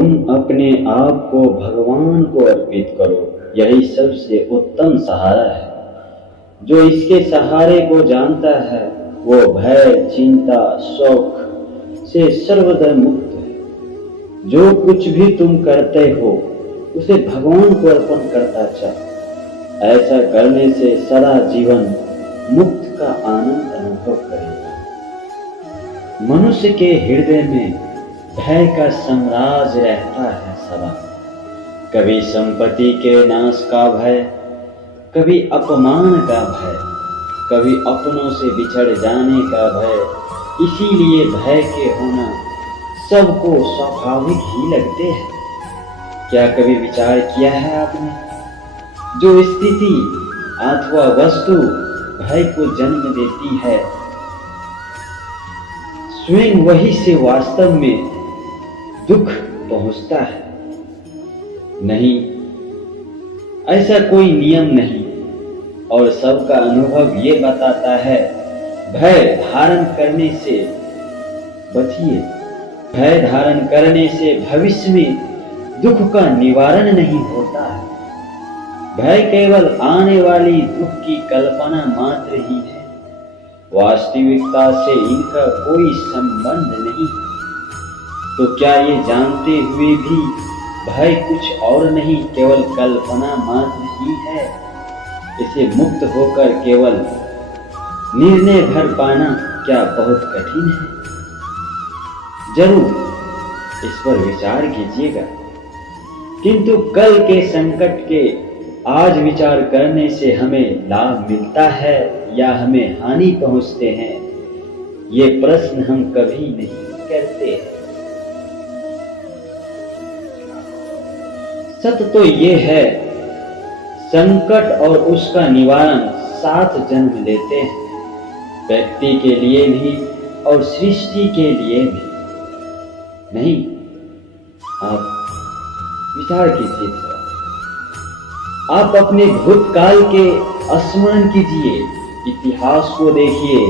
तुम अपने आप को भगवान को अर्पित करो, यही सबसे उत्तम सहारा है। जो इसके सहारे को जानता है वो भय, चिंता, शौक से सर्वदा मुक्त है। जो कुछ भी तुम करते हो उसे भगवान को अर्पण करता चल। ऐसा करने से सारा जीवन मुक्त का आनंद अनुभव करेगा। मनुष्य के हृदय में भय का साम्राज्य रहता है सदा। कभी संपत्ति के नाश का भय, कभी अपमान का भय, कभी अपनों से बिछड़ जाने का भय। इसीलिए भय के होना सबको स्वाभाविक ही लगते हैं। क्या कभी विचार किया है आपने? जो स्थिति अथवा वस्तु भय को जन्म देती है, स्वयं वही से वास्तव में दुख पहुंचता है। नहीं, ऐसा कोई नियम नहीं। और सबका अनुभव ये बताता है, भय धारण करने से बचिए। भय धारण करने से भविष्य में दुख का निवारण नहीं होता है। भय केवल आने वाली दुख की कल्पना मात्र ही है। वास्तविकता से इनका कोई संबंध नहीं है। तो क्या ये जानते हुए भी भय कुछ और नहीं, केवल कल्पना मात्र ही है? इसे मुक्त होकर केवल निर्णय भर पाना क्या बहुत कठिन है? जरूर इस पर विचार कीजिएगा। किंतु कल के संकट के आज विचार करने से हमें लाभ मिलता है या हमें हानि पहुंचते हैं, ये प्रश्न हम कभी नहीं करते। सत्य तो ये है, संकट और उसका निवारण साथ जन्म लेते हैं, व्यक्ति के लिए भी और सृष्टि के लिए भी। नहीं, आप विचार कीजिए थोड़ा। आप अपने भूतकाल के स्मरण कीजिए, इतिहास को देखिए।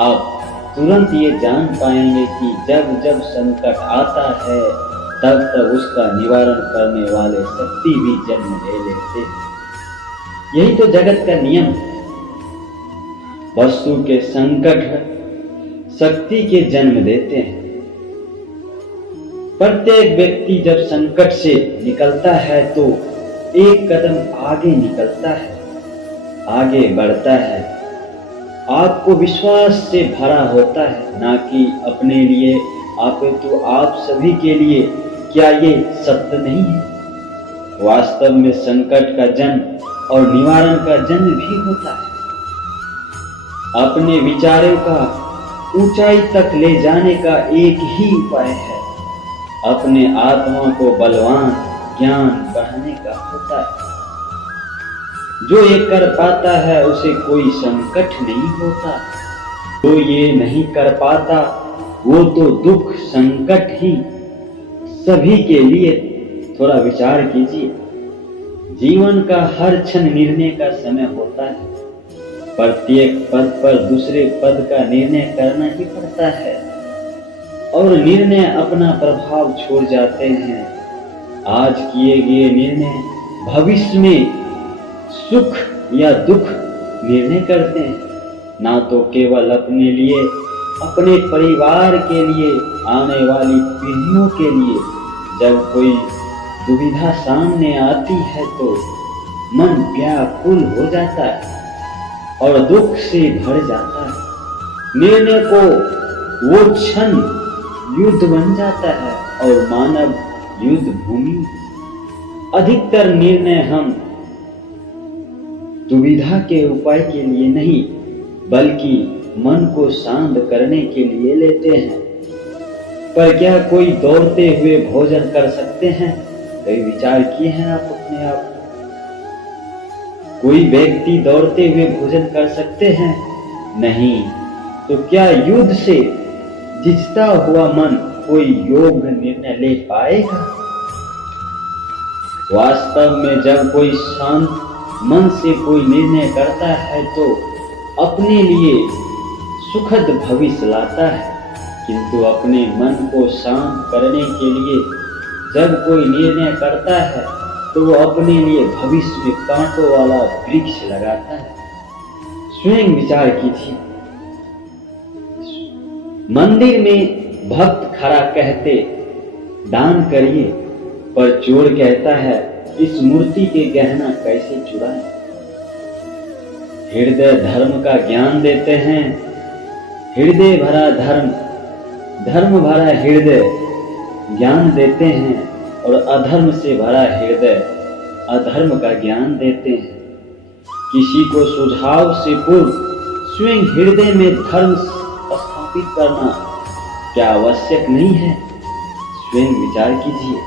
आप तुरंत ये जान पाएंगे कि जब जब संकट आता है तब तब उसका निवारण करने वाले शक्ति भी जन्म ले लेते हैं। यही तो जगत का नियम है। वस्तु के संकट शक्ति के जन्म देते हैं। प्रत्येक व्यक्ति जब संकट से निकलता है तो एक कदम आगे निकलता है, आगे बढ़ता है। आपको विश्वास से भरा होता है, ना कि अपने लिए, अपितु आप सभी के लिए। क्या ये सत्य नहीं है? वास्तव में संकट का जन्म और निवारण का जन्म भी होता है। अपने विचारों का ऊंचाई तक ले जाने का एक ही उपाय है, अपने आत्मा को बलवान, ज्ञान बढ़ाने का होता है। जो ये कर पाता है उसे कोई संकट नहीं होता। जो ये नहीं कर पाता वो तो दुख, संकट ही सभी के लिए। थोड़ा विचार कीजिए। जीवन का हर क्षण निर्णय का समय होता है। प्रत्येक पद पर दूसरे पद का निर्णय करना ही पड़ता है और निर्णय अपना प्रभाव छोड़ जाते हैं। आज किए गए निर्णय भविष्य में सुख या दुख निर्णय करते हैं। ना तो केवल अपने लिए, अपने परिवार के लिए, आने वाली पीढ़ियों के लिए। जब कोई दुविधा सामने आती है तो मन व्याकुल हो जाता है और दुख से भर जाता है। निर्णय को वो क्षण युद्ध बन जाता है और मानव युद्ध भूमि। अधिकतर निर्णय हम दुविधा के उपाय के लिए नहीं, बल्कि मन को शांत करने के लिए लेते हैं। पर क्या कोई दौड़ते हुए भोजन कर सकते हैं? कई विचार किए हैं आप अपने आप? कोई व्यक्ति दौड़ते हुए भोजन कर सकते हैं? नहीं। तो क्या युद्ध से जिसता हुआ मन कोई योग्य निर्णय ले पाएगा? वास्तव में जब कोई शांत मन से कोई निर्णय करता है तो अपने लिए सुखद भविष्य लाता है, किंतु अपने मन को शांत करने के लिए जब कोई निर्णय करता है तो वो अपने लिए भविष्य में कांटों वाला वृक्ष लगाता है। स्वयं विचार कीजिए। मंदिर में भक्त खड़ा कहते दान करिए, पर चोर कहता है इस मूर्ति के गहना कैसे चुराएं। हृदय धर्म का ज्ञान देते हैं, हृदय भरा धर्म, धर्म भरा हृदय ज्ञान देते हैं, और अधर्म से भरा हृदय अधर्म का ज्ञान देते हैं। किसी को सुझाव से पूर्व स्वयं हृदय में धर्म स्थापित करना क्या आवश्यक नहीं है? स्वयं विचार कीजिए।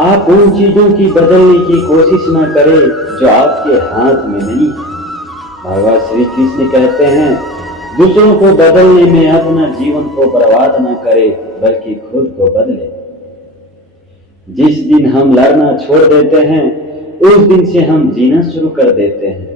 आप उन चीजों की बदलने की कोशिश न करें जो आपके हाथ में नहीं है। भगवान श्री कृष्ण कहते हैं दूसरों को बदलने में अपना जीवन को बर्बाद न करे, बल्कि खुद को बदले। जिस दिन हम लड़ना छोड़ देते हैं उस दिन से हम जीना शुरू कर देते हैं।